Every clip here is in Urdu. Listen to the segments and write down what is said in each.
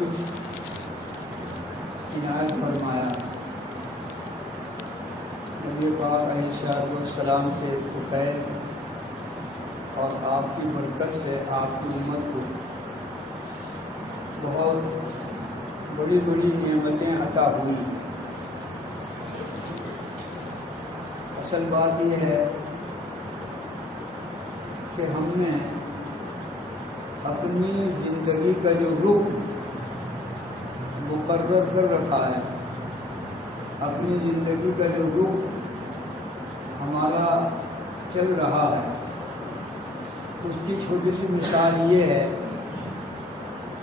کچھ عنایت فرمایا۔ نبی پاک علیہ السلام کے فقیر اور آپ کی برکت سے آپ کی امت کو بہت بڑی بڑی نعمتیں عطا ہوئی ہیں۔ اصل بات یہ ہے کہ ہم نے اپنی زندگی کا جو رخ مقرر کر رکھا ہے، اپنی زندگی کا جو رخ ہمارا چل رہا ہے، اس کی چھوٹی سی مثال یہ ہے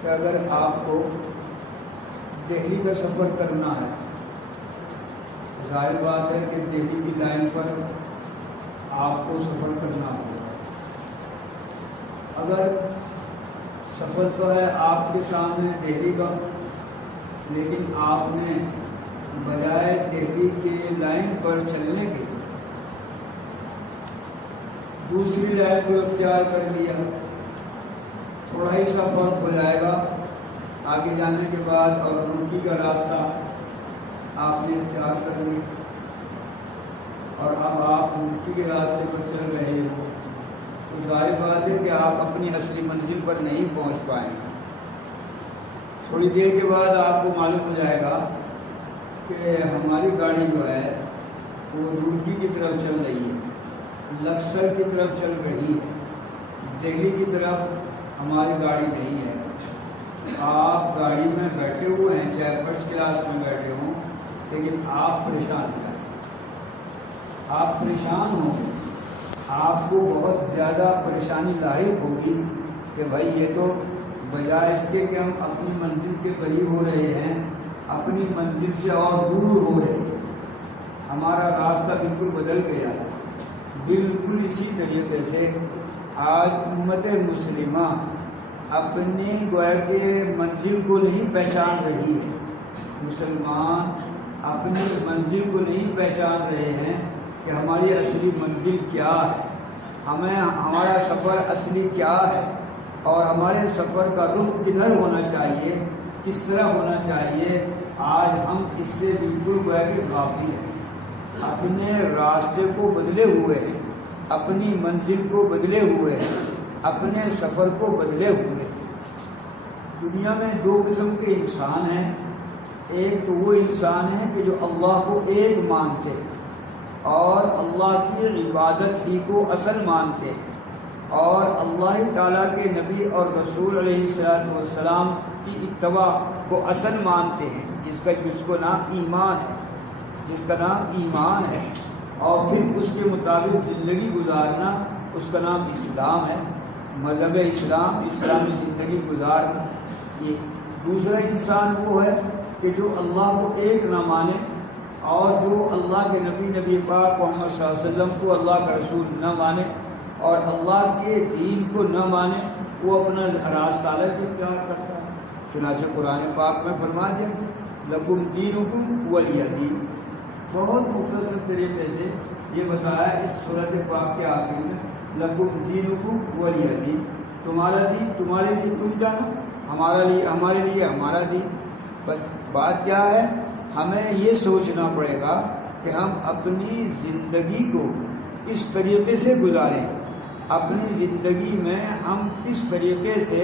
کہ اگر آپ کو دہلی کا سفر کرنا ہے، ظاہر بات ہے کہ دہلی کی لائن پر آپ کو سفر کرنا ہوگا۔ اگر سفر تو ہے آپ کے سامنے دہلی کا، لیکن آپ نے بجائے دہلی کے لائن پر چلنے کے دوسری لائن کو اختیار کر لیا، تھوڑا ہی سا فرق ہو جائے گا آگے جانے کے بعد، اور روٹی کا راستہ آپ نے اختیار کر لیا اور اب آپ روٹی کے راستے پر چل رہے ہو، تو ظاہر بات ہے کہ آپ اپنی اصلی منزل پر نہیں پہنچ پائیں گے۔ تھوڑی دیر کے بعد آپ کو معلوم ہو جائے گا کہ ہماری گاڑی جو ہے وہ روڑکی کی طرف چل رہی ہے، لکسر کی طرف چل رہی ہے، دہلی کی طرف ہماری گاڑی نہیں ہے۔ آپ گاڑی میں بیٹھے ہوئے ہیں، چاہے فرسٹ کلاس میں بیٹھے ہوں، لیکن آپ پریشان ہیں، آپ پریشان ہوں گے، آپ کو بہت زیادہ پریشانی لاحق ہوگی کہ بھائی یہ تو بجائے اس کے کہ ہم اپنی منزل کے قریب ہو رہے ہیں، اپنی منزل سے اور دور ہو رہے ہیں، ہمارا راستہ بالکل بدل گیا۔ بالکل اسی طریقے سے آج امت مسلمہ اپنی گویا کہ منزل کو نہیں پہچان رہی ہے، مسلمان اپنی منزل کو نہیں پہچان رہے ہیں کہ ہماری اصلی منزل کیا ہے، ہمارا سفر اصلی کیا ہے، اور ہمارے سفر کا رخ کدھر ہونا چاہیے، کس طرح ہونا چاہیے۔ آج ہم اس سے بالکل گویا کہ غافل ہیں، اپنے راستے کو بدلے ہوئے ہیں، اپنی منزل کو بدلے ہوئے ہیں، اپنے سفر کو بدلے ہوئے ہیں۔ دنیا میں دو قسم کے انسان ہیں، ایک تو وہ انسان ہیں کہ جو اللہ کو ایک مانتے ہیں اور اللہ کی عبادت ہی کو اصل مانتے ہیں، اور اللہ تعالیٰ کے نبی اور رسول علیہ السلام کی اتباع کو اصل مانتے ہیں، جس کو نام ایمان ہے، جس کا نام ایمان ہے، اور پھر اس کے مطابق زندگی گزارنا، اس کا نام اسلام ہے، مذہب اسلام، اسلامی زندگی گزارنا۔ یہ دوسرا انسان وہ ہے کہ جو اللہ کو ایک نہ مانے اور جو اللہ کے نبی پاک محمد صلی اللہ علیہ وسلم کو اللہ کا رسول نہ مانے اور اللہ کے دین کو نہ مانے، وہ اپنا راستہ الگ اختیار کرتا ہے۔ چنانچہ قرآن پاک میں فرما دیا گیا لکم دینکم ولی دین، بہت مختصر طریقے سے یہ بتایا اس سورۃ پاک کے آخر میں، لکم دینکم ولی دین، تمہارا دین تمہارے لیے تم جانو، ہمارے لیے ہمارا دین۔ بس بات کیا ہے، ہمیں یہ سوچنا پڑے گا کہ ہم اپنی زندگی کو کس طریقے سے گزاریں، اپنی زندگی میں ہم کس طریقے سے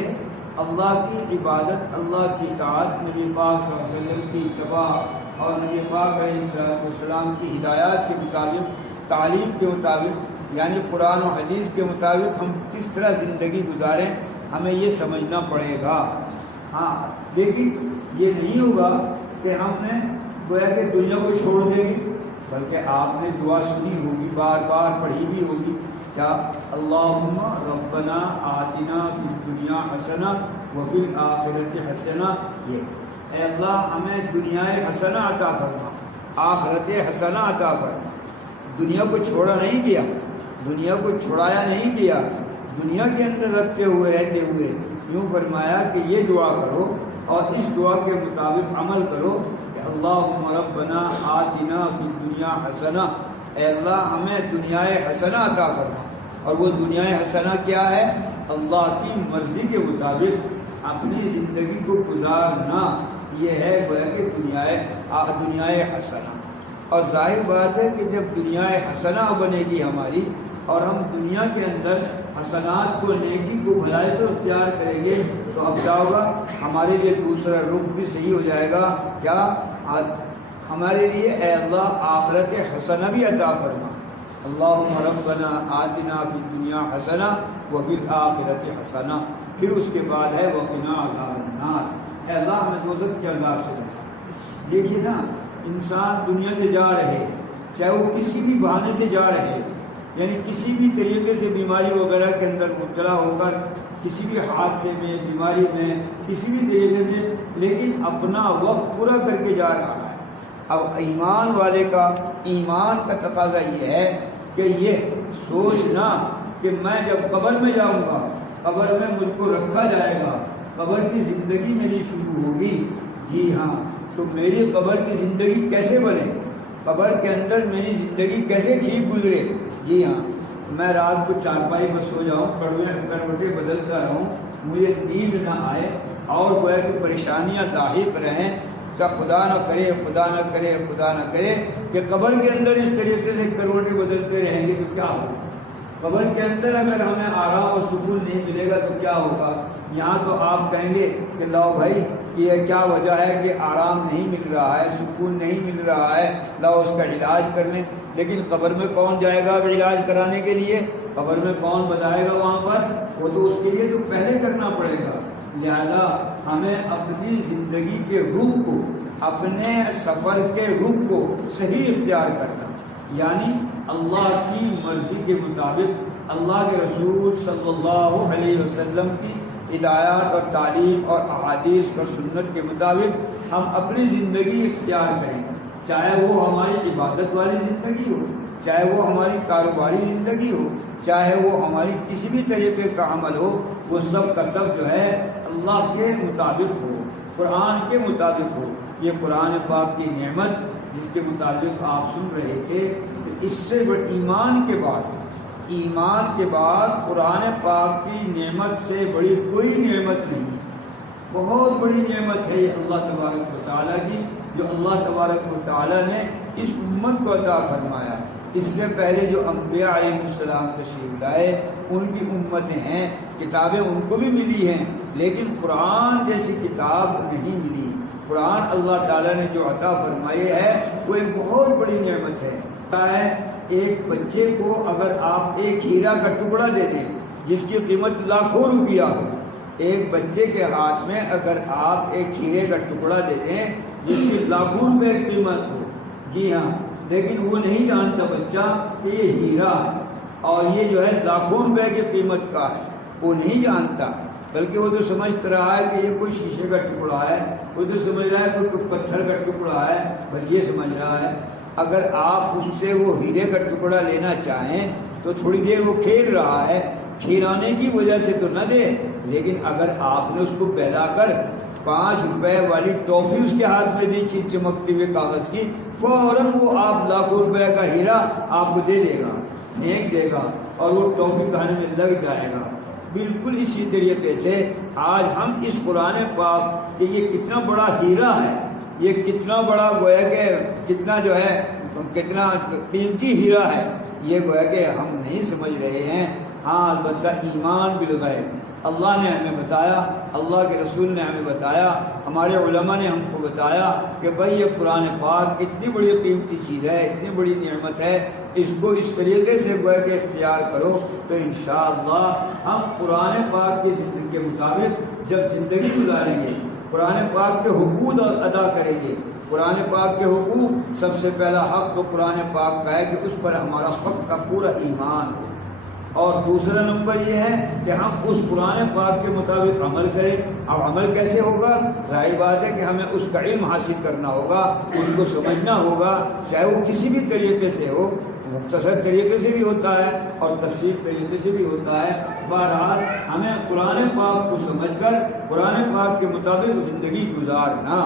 اللہ کی عبادت، اللہ کی اطاعت، نبی پاک صلی اللہ علیہ وسلم کی اتباع اور نبی پاک علیہ السلام کی ہدایات کے مطابق، تعلیم کے مطابق، یعنی قرآن و حدیث کے مطابق ہم کس طرح زندگی گزاریں، ہمیں یہ سمجھنا پڑے گا۔ ہاں، لیکن یہ نہیں ہوگا کہ ہم نے گویا کہ دنیا کو چھوڑ دیں گے، بلکہ آپ نے دعا سنی ہوگی، بار بار پڑھی بھی ہوگی، کیا اللہم ربنا آتنا فی الدنیا حسنہ وفی الآخرۃ حسنہ، یہ اے اللہ ہمیں دنیا حسنہ عطا فرما، آخرت حسنہ عطا فرما۔ دنیا کو چھوڑا نہیں گیا، دنیا کو چھڑایا نہیں گیا، دنیا کے اندر رکھتے ہوئے رہتے ہوئے یوں فرمایا کہ یہ دعا کرو اور اس دعا کے مطابق عمل کرو کہ اللہم ربنا آتنا فی الدنیا حسنہ، اے اللہ ہمیں دنیا حسنہ عطا فرما۔ اور وہ دنیا حسنہ کیا ہے؟ اللہ کی مرضی کے مطابق اپنی زندگی کو گزارنا یہ ہے گویا کہ دنیائے حسنہ. اور ظاہر بات ہے کہ جب دنیائے حسنہ بنے گی ہماری اور ہم دنیا کے اندر حسنات کو، نیکی کو، بھلائی کو اختیار کریں گے تو اب کیا ہوگا؟ ہمارے لیے دوسرا رخ بھی صحیح ہو جائے گا. کیا؟ ہمارے لیے اے اللہ آخرت حسنہ بھی عطا فرما. اللہم ربنا آتنا فی الدنیا حسنہ وفی الآخرۃ حسنہ. پھر اس کے بعد ہے وقنا عذاب النار. اے اللہ ہمیں دوزخ کے عذاب سے بچا. دیکھیے نا، انسان دنیا سے جا رہے ہیں، چاہے وہ کسی بھی بہانے سے جا رہے ہیں، یعنی کسی بھی طریقے سے بیماری وغیرہ کے اندر مبتلا ہو کر، کسی بھی حادثے میں، بیماری میں، کسی بھی طریقے سے، لیکن اپنا وقت پورا کر کے جا رہا ہے. اب ایمان والے کا، ایمان کا تقاضا یہ ہے کہ یہ سوچنا کہ میں جب قبر میں جاؤں گا، قبر میں مجھ کو رکھا جائے گا، قبر کی زندگی میری شروع ہوگی. جی ہاں، تو میری قبر کی زندگی کیسے بنے؟ قبر کے اندر میری زندگی کیسے ٹھیک گزرے؟ جی ہاں، میں رات کو چارپائی پر سو جاؤں، کروٹیں بدلتا رہوں، مجھے نیند نہ آئے اور گویا کہ پریشانیاں لاحق رہیں. کہ خدا نہ کرے، خدا نہ کرے، خدا نہ کرے کہ قبر کے اندر اس طریقے سے کروٹیں بدلتے رہیں گے تو کیا ہوگا؟ قبر کے اندر اگر ہمیں آرام اور سکون نہیں ملے گا تو کیا ہوگا؟ یہاں تو آپ کہیں گے کہ لاؤ بھائی یہ کیا وجہ ہے کہ آرام نہیں مل رہا ہے، سکون نہیں مل رہا ہے، لاؤ اس کا علاج کر لیں. لیکن قبر میں کون جائے گا اب علاج کرانے کے لیے؟ قبر میں کون بتائے گا وہاں پر؟ وہ تو اس کے لیے تو پہلے کرنا پڑے گا. لہذا ہمیں اپنی زندگی کے رخ کو، اپنے سفر کے رخ کو صحیح اختیار کرنا، یعنی اللہ کی مرضی کے مطابق، اللہ کے رسول صلی اللہ علیہ وسلم کی ہدایات اور تعلیم اور احادیث اور سنت کے مطابق ہم اپنی زندگی اختیار کریں. چاہے وہ ہماری عبادت والی زندگی ہو، چاہے وہ ہماری کاروباری زندگی ہو، چاہے وہ ہماری کسی بھی طریقے کا عمل ہو، وہ سب کا سب جو ہے اللہ کے مطابق ہو، قرآن کے مطابق ہو. یہ قرآن پاک کی نعمت جس کے متعلق آپ سن رہے تھے، اس سے ایمان کے بعد قرآن پاک کی نعمت سے بڑی کوئی نعمت نہیں ہے. بہت بڑی نعمت ہے یہ اللہ تبارک و تعالیٰ کی، جو اللہ تبارک و تعالیٰ نے اس امت کو عطا فرمایا. اس سے پہلے جو انبیاء علیہ السلام تشریف لائے ان کی امتیں ہیں، کتابیں ان کو بھی ملی ہیں، لیکن قرآن جیسی کتاب نہیں ملی. قرآن اللہ تعالیٰ نے جو عطا فرمائی ہے وہ ایک بہت بڑی نعمت ہے. ایک بچے کو اگر آپ ایک ہیرا کا ٹکڑا دے دیں جس کی قیمت لاکھوں روپیہ ہو، ایک بچے کے ہاتھ میں اگر آپ ایک ہیرے کا ٹکڑا دے دیں جس کی لاکھوں روپے قیمت ہو، جی ہاں، لیکن وہ نہیں جانتا بچہ کہ یہ ہیرا ہے اور یہ جو ہے لاکھوں روپے کی قیمت کا ہے، وہ نہیں جانتا، بلکہ وہ تو سمجھ رہا ہے کہ یہ کوئی شیشے کا ٹکڑا ہے، وہ تو سمجھ رہا ہے کوئی پتھر کا ٹکڑا ہے، بس یہ سمجھ رہا ہے. اگر آپ اس سے وہ ہیرے کا ٹکڑا لینا چاہیں تو تھوڑی دیر وہ کھیل رہا ہے، کھیلانے کی وجہ سے تو نہ دے، لیکن اگر آپ نے اس کو بہلا کر 5 روپے والی ٹافی اس کے ہاتھ میں دی، چمکتی ہوئے کاغذ کی، فوراً وہ آپ لاکھوں روپے کا ہیرا آپ کو دے دے گا، پھینک دے گا اور وہ ٹافی کھانے میں لگ جائے گا. بالکل اسی طریقے سے آج ہم اس قرآن پاک کہ یہ کتنا بڑا ہیرا ہے، یہ کتنا بڑا گویا کہ کتنا جو ہے کتنا قیمتی ہیرا ہے، یہ گویا کہ ہم نہیں سمجھ رہے ہیں. ہاں البتہ ایمان بالغیب اللہ نے ہمیں بتایا، اللہ کے رسول نے ہمیں بتایا، ہمارے علماء نے ہم کو بتایا کہ بھائی یہ قرآن پاک کتنی بڑی قیمتی چیز ہے، اتنی بڑی نعمت ہے، اس کو اس طریقے سے گویا کہ اختیار کرو تو انشاءاللہ ہم قرآن پاک کی زندگی کے مطابق جب زندگی گزاریں گے، قرآن پاک کے حقوق ادا کریں گے. قرآن پاک کے حقوق، سب سے پہلا حق تو قرآن پاک کا ہے کہ اس پر ہمارا حق کا پورا ایمان ہو، اور دوسرا نمبر یہ ہے کہ ہم اس قرآن پاک کے مطابق عمل کریں. اب عمل کیسے ہوگا؟ ظاہر بات ہے کہ ہمیں اس کا علم حاصل کرنا ہوگا، اس کو سمجھنا ہوگا، چاہے وہ کسی بھی طریقے سے ہو، مختصر طریقے سے بھی ہوتا ہے اور تفصیل طریقے سے بھی ہوتا ہے. بہرحال ہمیں قرآن پاک کو سمجھ کر قرآن پاک کے مطابق زندگی گزارنا،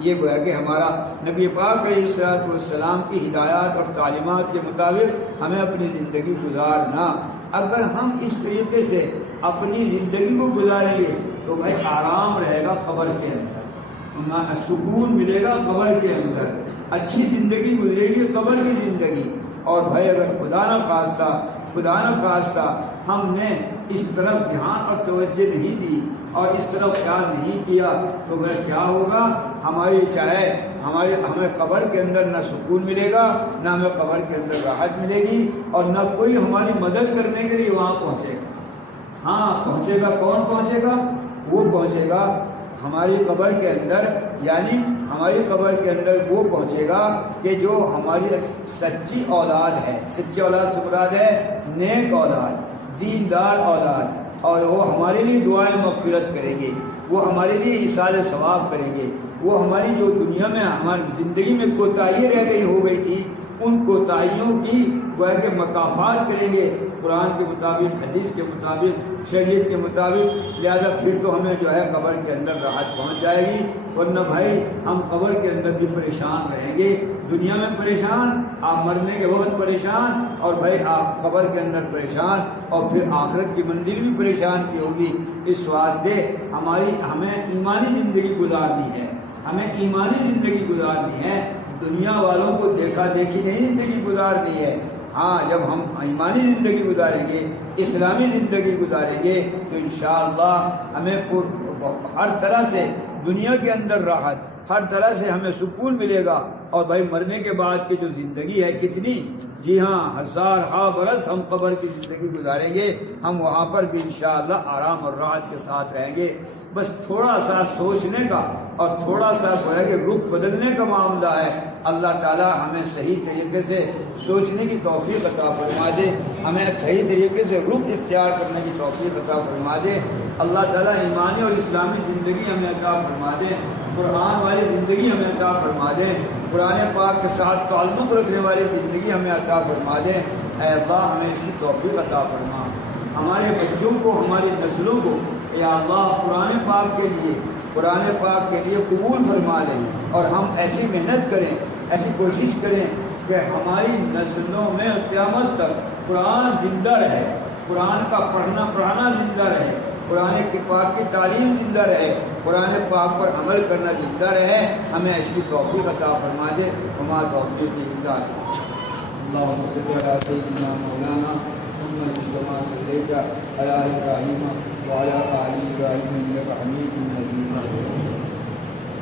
یہ گویا کہ ہمارا نبی پاک علیہ الصلوۃ والسلام کی ہدایات اور تعلیمات کے مطابق ہمیں اپنی زندگی گزارنا. اگر ہم اس طریقے سے اپنی زندگی کو گزاریں گے تو بھائی آرام رہے گا قبر کے اندر، سکون ملے گا قبر کے اندر، اچھی زندگی گزرے گی قبر کی زندگی۔ اور بھائی اگر خدا نہ خواستہ ہم نے اس طرف دھیان اور توجہ نہیں دی اور اس طرف خیال نہیں کیا تو بھائی کیا ہوگا، ہمیں قبر کے اندر نہ سکون ملے گا، نہ ہمیں قبر کے اندر راحت ملے گی، اور نہ کوئی ہماری مدد کرنے کے لیے وہاں پہنچے گا۔ ہاں پہنچے گا، کون پہنچے گا؟ وہ پہنچے گا ہماری قبر کے اندر، یعنی ہماری قبر کے اندر وہ پہنچے گا کہ جو ہماری سچی اولاد ہے۔ سچی اولاد سے مراد ہے نیک اولاد، دیندار اولاد، اور وہ ہمارے لیے دعائیں مغفرت کریں گے، وہ ہمارے لیے ایصال ثواب کریں گے، وہ ہماری جو دنیا میں ہماری زندگی میں کوتاہی رہ گئی ہو گئی تھی ان کوتاہیوں کی گویا کہ مکافات کریں گے قرآن کے مطابق، حدیث کے مطابق، شریعت کے مطابق۔ لہذا پھر تو ہمیں جو ہے قبر کے اندر راحت پہنچ جائے گی، ورنہ بھائی ہم قبر کے اندر بھی پریشان رہیں گے، دنیا میں پریشان، آپ مرنے کے وقت پریشان، اور بھائی آپ قبر کے اندر پریشان، اور پھر آخرت کی منزل بھی پریشان کی ہوگی۔ اس واسطے ہمیں ایمانی زندگی گزارنی ہے، ہمیں ایمانی زندگی گزارنی ہے، دنیا والوں کو دیکھا دیکھی نہیں زندگی گزارنی ہے۔ ہاں جب ہم ایمانی زندگی گزاریں گے، اسلامی زندگی گزاریں گے تو انشاءاللہ ہمیں ہر طرح سے دنیا کے اندر راحت، ہر طرح سے ہمیں سکون ملے گا۔ اور بھائی مرنے کے بعد کی جو زندگی ہے کتنی، جی ہاں 1000 برس ہم قبر کی زندگی گزاریں گے، ہم وہاں پر بھی انشاءاللہ آرام اور راحت کے ساتھ رہیں گے۔ بس تھوڑا سا سوچنے کا اور تھوڑا سا گویا کہ رخ بدلنے کا معاملہ ہے۔ اللہ تعالیٰ ہمیں صحیح طریقے سے سوچنے کی توفیق عطا فرما دے، ہمیں صحیح طریقے سے رخ اختیار کرنے کی توفیق عطا فرما دے۔ اللہ تعالیٰ ایمانی اور اسلامی زندگی ہمیں عطا فرما دے، قرآن والی زندگی ہمیں عطا فرما دے، قرآن پاک کے ساتھ تعلق رکھنے والی زندگی ہمیں عطا فرما دے۔ اے اللہ ہمیں اس کی توفیق عطا فرما، ہمارے بچوں کو، ہماری نسلوں کو یا اللہ قرآن پاک کے لیے قبول فرما لیں، اور ہم ایسی محنت کریں، ایسی کوشش کریں کہ ہماری نسلوں میں قیامت تک قرآن زندہ رہے، قرآن کا پڑھنا زندہ رہے، قرآن پاک کی تعلیم زندہ رہے، قرآن پاک پر عمل کرنا زندہ رہے۔ ہمیں اس کی توفیق عطا فرما دے، وما توفیق الا باللہ۔ اللہم صل علی سیدنا مولانا محمد کما صلیت علی ابراہیم وعلی آل ابراہیم انک حمید مجید۔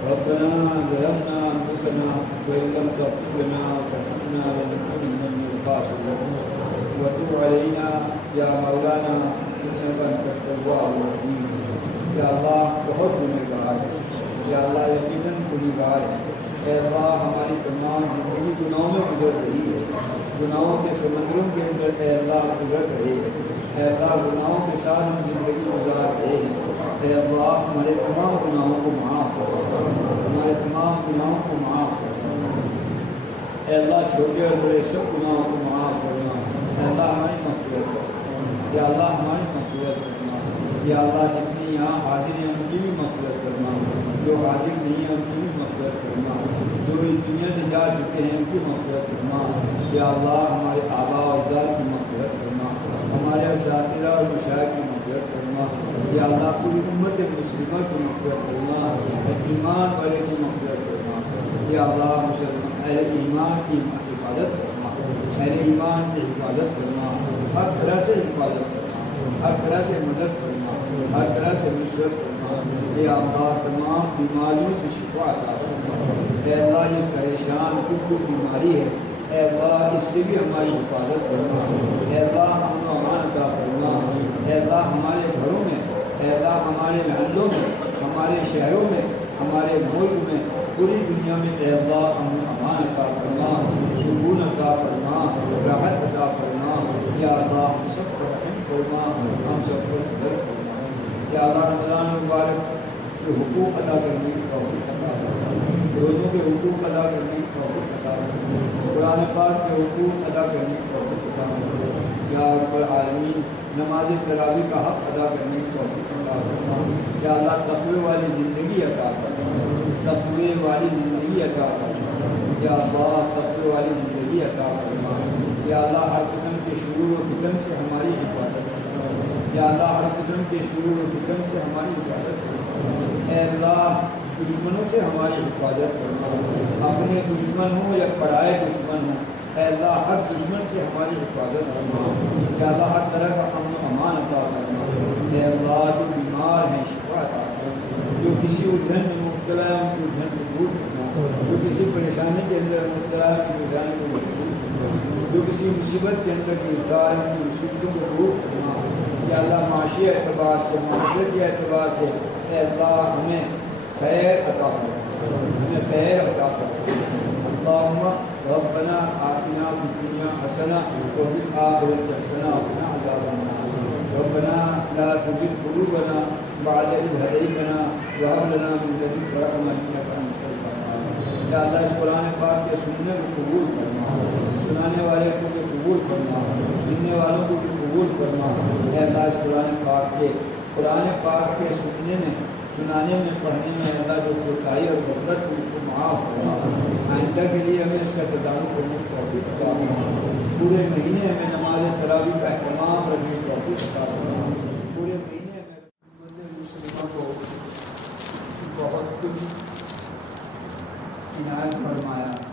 ربنا ظلمنا انفسنا وان لم تغفر لنا وترحمنا لنكونن من الخاسرين وتب علينا یا مولانا انک انت التواب الرحیم۔ یا اللہ بہت گنہگار ہے، یا اللہ یقیناً گنہگار ہے۔ اے اللہ ہماری تمام زندگی گناہوں میں گزر رہی ہے، گناہوں کے سمندروں کے اندر اے اللہ گزر رہے ہیں، اے اللہ گناہوں کے ساتھ ہم زندگی گزار رہے ہیں۔ اے اللہ ہمارے تمام گناہوں کو معاف کرو، ہمارے تمام گناہوں کو معاف کرو۔ اے اللہ چھوٹے اور بڑے سب گناہوں کو معاف کرنا۔ اے اللہ ہماری مغفرت کرو، یا اللہ ہماری مغفرت کرنا۔ یا اللہ جتنی یہاں حاضر ہیں ان کی بھی مغفرت کرنا، جو حاضر نہیں ہیں ان کی بھی مغفرت کرنا، جو اس دنیا سے جا چکے ہیں ان کی مغفرت کرنا۔ یا اللہ ہمارے آباء و اجداد کی مغفرت کرنا، ہمارے اساتذہ اور مشائخ کی مغفرت کرنا۔ یا اللہ پوری امت مسلمہ کی مغفرت کرنا، ایمان والے کی مغفرت کرنا۔ یا اللہ مسلمان اہل ایمان کی حفاظت کرنا، اہل ایمان کی حفاظت کرنا، ہر طرح سے حفاظت کرنا، ہر طرح سے مدد کرنا، ہر طرح سے نصرت کرنا۔ یا اللہ تمام بیماریوں سے شفا عطا کرنا۔ اے اللہ یہ پریشان کل بیماری ہے، اے اللہ اس سے بھی ہماری حفاظت کرنا۔ اے اللہ امن و امان عطا کرنا۔ اے اللہ ہمارے گھروں میں، اے اللہ ہمارے محلوں میں، ہمارے شہروں میں، ہمارے ملک میں، پوری دنیا میں اے اللہ امن و امان عطا کرنا، سکون عطا کرنا، راحت عطا کرنا۔ یا اللہ ہم سب پر رحم فرما، ہم سب پر قدر کرنا۔ یا اللہ رمضان مبارک کے حقوق ادا کرنے کی توفیق عطا کرنا، روزوں کے حقوق ادا کرنے کی توفیق عطا کرنا، قرآن پاک کے حقوق ادا کرنے کی توفیق عطا کرنا۔ یا رب العالمین نماز تراویح کا حق ادا کرنے کی توفیق عطا کرنا۔ یا اللہ تقوی والی زندگی عطا کرنا، تقوی والی زندگی عطا کرنا۔ یا اللہ تقوی والی زندگی عطا کرنا۔ یا اللہ ہر قسم کے شرور و فتن سے ہماری حفاظت کرنا۔ یا اللہ ہر قسم کے شرور و فتن سے ہماری حفاظت فرما۔ اے اللہ دشمنوں سے ہماری حفاظت فرما، اپنے دشمن ہوں یا پرائے دشمن ہوں، اے اللہ ہر دشمن سے ہماری حفاظت فرما۔ یا اللہ ہر طرح کا امن و امان عطا فرما۔ اے اللہ جو بیمار ہیں شفا عطا فرما، جو کسی الجھن میں مبتلا ہے ان کی الجھن کو دور کرنا، جو کسی پریشانی کے اندر مبتلا ہے ان کی پریشانی کو دور کرنا، جو کسی مصیبت کے اندر گرفتار ہے ان کی مصیبتوں کو دور کرنا۔ یا اللہ معاشی اعتبار سے، معاشرتی اعتبار سے اے اللہ ہمیں خیر عطا فرما، ہمیں خیر عطا فرما۔ اللہم ربنا آتنا فی الدنیا حسنہ وفی الآخرۃ حسنہ وقنا عذاب النار۔ ربنا لا تزغ قلوبنا بعد إذ هديتنا وهب لنا من لدنك رحمة إنك أنت الوهاب۔ یا اللہ اس قرآن پاک کے سننے کو قبول فرما، سنانے والے کو بھی قبول فرما، سننے والوں کو بھی قبول فرما۔ اے اللہ اس قرآن پاک کے سننے میں، سنانے میں، پڑھنے میں اللہ جو کوتاہی اور غفلت کو اس کو معاف فرما۔ آئندہ کے لیے ہمیں اس کا تدارک کرنے کی توفیق عطا فرما۔ پورے مہینے ہمیں نماز تراویح کا اہتمام رکھنے کی توفیق عطا فرما۔ پورے مہینے ہمیں مسلموں کو بہت کچھ عنایت فرمایا۔